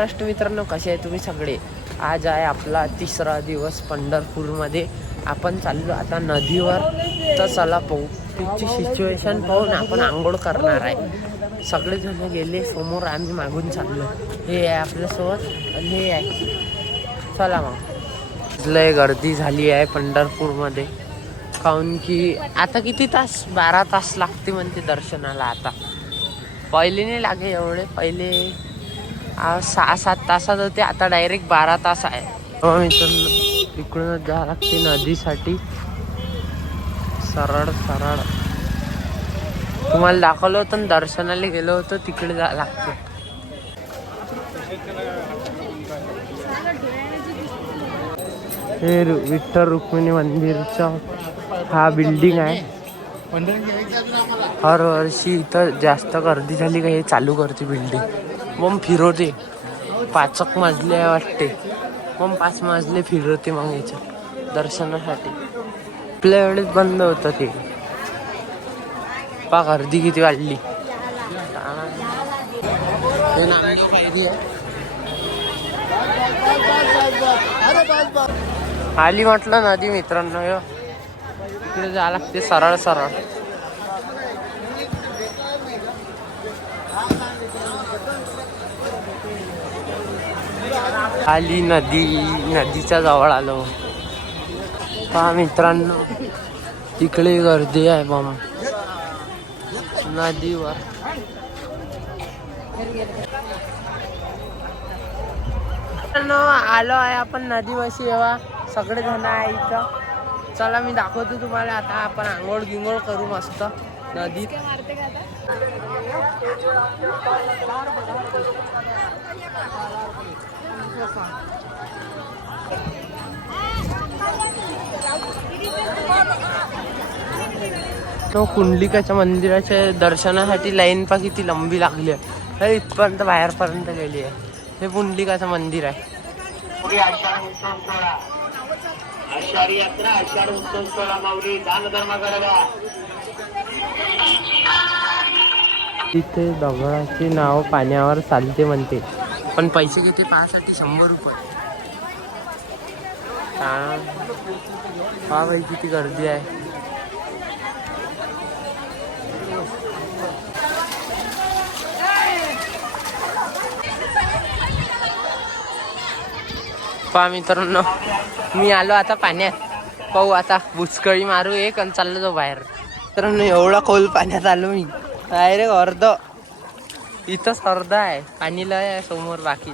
महाराष्ट्र मित्रांनो, कसे आहे तुम्ही सगळे? आज आहे आपला तिसरा दिवस पंढरपूरमध्ये. आपण चाललो आता नदीवर. तर चला पाहू तिची सिच्युएशन पाहून आपण आंघोळ करणार आहे. सगळेजण गेले समोर, आम्ही मागून चाललो. हे आहे आपल्यासोबत आणि हे आहे. चला मग. लय गर्दी झाली आहे पंढरपूरमध्ये, काहून की आता किती तास, 12 तास लागते म्हणते दर्शनाला. आता पहिले नाही लागे एवढे, पहिले 6-7 तासात होते, आता डायरेक्ट 12 तास आहे. मित्रांनो, इकडूनच जावं लागते नदीसाठी. सरळ सरळ तुम्हाला दाखवलं होतं, दर्शनाला गेलो होतो तिकडे जावं लागते. हे विठ्ठल रुक्मिणी मंदिरचा हा बिल्डिंग आहे. हर वर्षी इथं जास्त गर्दी झाली का हे चालू करते बिल्डिंग, मग फिरवते. 5 मजले आहे वाटते, मग 5 मजले फिरवते मग याच्या दर्शनासाठी. आपल्या वेळेस बंद होतं ते. पा गर्दी किती वाढली. आली म्हटलं नदी मित्रांनो. इकडे जायला लागते सरळ सरळ. आली नदी, नदीच्या जवळ आलो. पहा मित्रांनो, इकडे गर्दी आहे बाबा नदीवर. आलो आहे आपण नदीवशी. येवा सगळे जण आहे इथं. चला मी दाखवतो तुम्हाला. आता आपण आंघोळ गिंघोळ करू मस्त नदीत. तो कुंडलिकाच्या मंदिराच्या दर्शनासाठी लाईन पा किती लंबी लागली आहे. इथपर्यंत बाहेरपर्यंत गेली आहे. हे कुंडलिकाचं मंदिर आहे. आषाढी यात्रा, आषाढ उत्सव सोहळा माऊली दान धर्म करावा. तिथे दगडाची नाव पाण्यावर चालते म्हणते, पण पैसे किती पाहासाठी 100 रुपये. हा भाई किती गर्दी आहे. पहा मित्रांनो, मी आलो आता पाण्यात. पाहू आता बुचकळी मारू एक आणि चाललो जाऊ बाहेर. मित्रांनो, एवढा खोल पाण्यात आलो मी. डायरेक्ट अर्ध इथंच अर्ध आहे, पाणीला आहे समोर बाकी.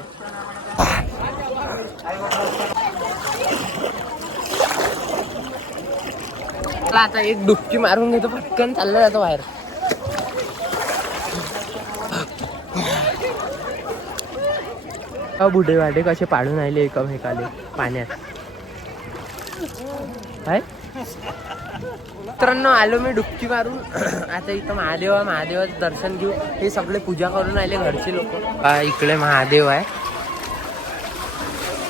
आता एक डुबकी मारून घेतो, पटकन चाललं जातो बाहेर. बुढे वाडे कसे पाडून आले एकमेकाले पाण्यात. काय मित्रांनो, आलो मी डुबकी मारून. आता इथं महादेवाचं दर्शन घेऊ. हे सगळे पूजा करून आले घरचे लोक. इकडे महादेव आहे,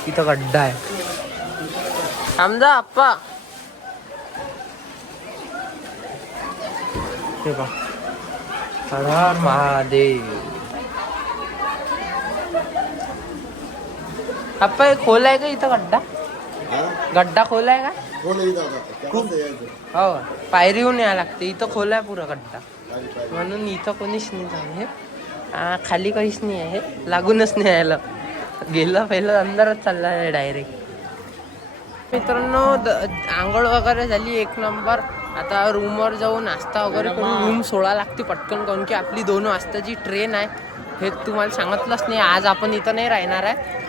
इथं गड्डा आहे. समजा आप्पा हे बा. हर हर महादेव. आप्पा हे खोल आहे का इथं गड्डा? गड्डा खोल आहे का? हो, पायरीहून यायला लागते. इथं खोल आहे पुरा गड्डा, म्हणून इथं कोणीच नाही जाणे. खाली काहीच नाही आहे, लागूनच नाही यायला. गेलं पहिलं अंदरच चालला आहे डायरेक्ट. मित्रांनो, आंघोळ वगैरे झाली 1 नंबर. आता रूमवर जाऊन नाश्ता वगैरे करून रूम सोडा लागते पटकन, काहून की आपली 2 वाजताची ट्रेन आहे. हे तुम्हाला सांगितलंच नाही, आज आपण इथं नाही राहणार आहे.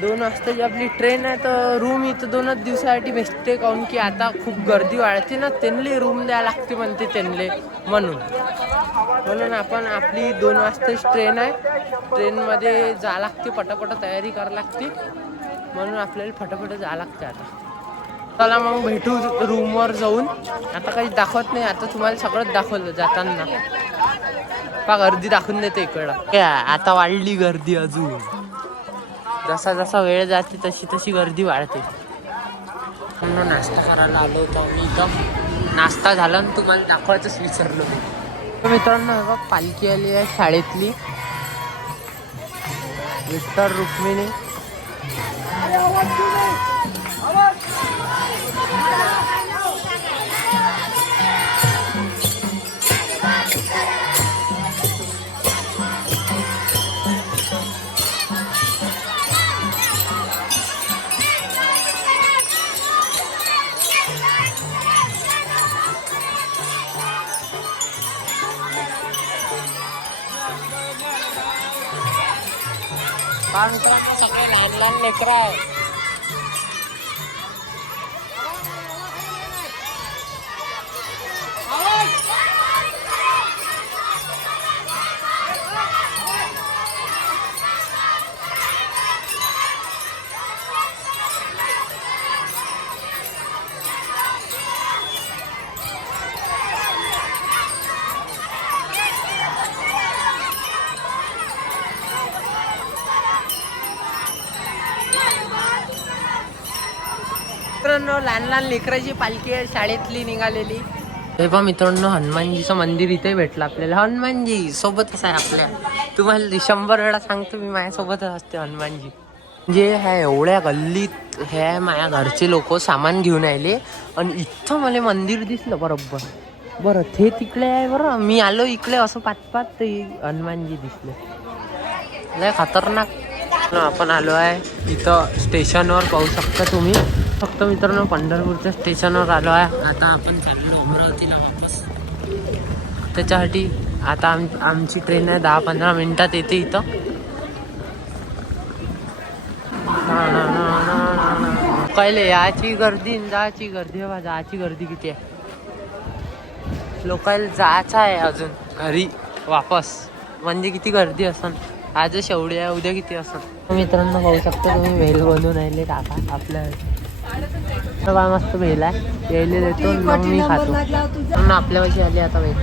2 वाजताची आपली ट्रेन आहे. तर रूम इथं 2च दिवसासाठी भेटते, काहून की आता खूप गर्दी वाढते ना, त्यांना रूम द्यायला लागते म्हणते त्यांना. म्हणून आपण आपली 2 वाजताची ट्रेन आहे. ट्रेनमध्ये जावं लागते, पटापट तयारी करावी लागते, म्हणून आपल्याला फटाफट जावं लागते. आता चला मग भेटू रूमवर जाऊन. आता काही दाखवत नाही, आता तुम्हाला सगळंच दाखवलं जाताना. पा गर्दी दाखवून देते इकडं. आता वाढली गर्दी अजून. जसा जसा वेळ जाते तशी तशी गर्दी वाढते. नाश्ता करायला आलो होतो आम्ही इथं. नाश्ता झाला आणि तुम्हाला दाखवायचंच विसरलो. मित्रांनो, पालखी आली आहे शाळेतली. विठ्ठल रुक्मिणी. सगळे लहान लहान लेकरं आहे. मित्रांनो लहान लहान लेकराची पालखी आहे शाळेतली निघालेली. हे पहा मित्रांनो हनुमानजीचं मंदिर इथे भेटलं आपल्याला. हनुमानजी सोबतच आहे आपल्या. तुम्हाला 100 वेळा सांगतो मी, माझ्यासोबतच असते हनुमानजी. जे ह्या एवढ्या गल्लीत हे माझ्या घरचे लोक सामान घेऊन आले आणि इथं मला मंदिर दिसलं बरोबर. बरं ते तिकडे आहे. बरं मी आलो इकडे असं पाच ते हनुमानजी दिसले. लय खतरनाक. आपण आलो आहे इथं स्टेशनवर पाहू शकता तुम्ही. फक्त मित्रांनो पंढरपूरच्या स्टेशनवर आलो आहे. आता आपण चाललो अमरावतीला वापस. त्याच्यासाठी आता आमची ट्रेन आहे 10-15 मिनिटात येते इथं. पहिले याची गर्दी जायची गर्दी. बा जायची गर्दी किती आहे. लोकांना जायचं आहे अजून घरी वापस. म्हणजे किती गर्दी असन. आज शेवटी आहे, उद्या किती असन. मित्रांनो पाहू शकता तुम्ही भेल बनवून राहिले काका आपल्या. मस्त भेल आहे. यायला देतो मग मी खातो. आपल्या पाशी आली आता भेल.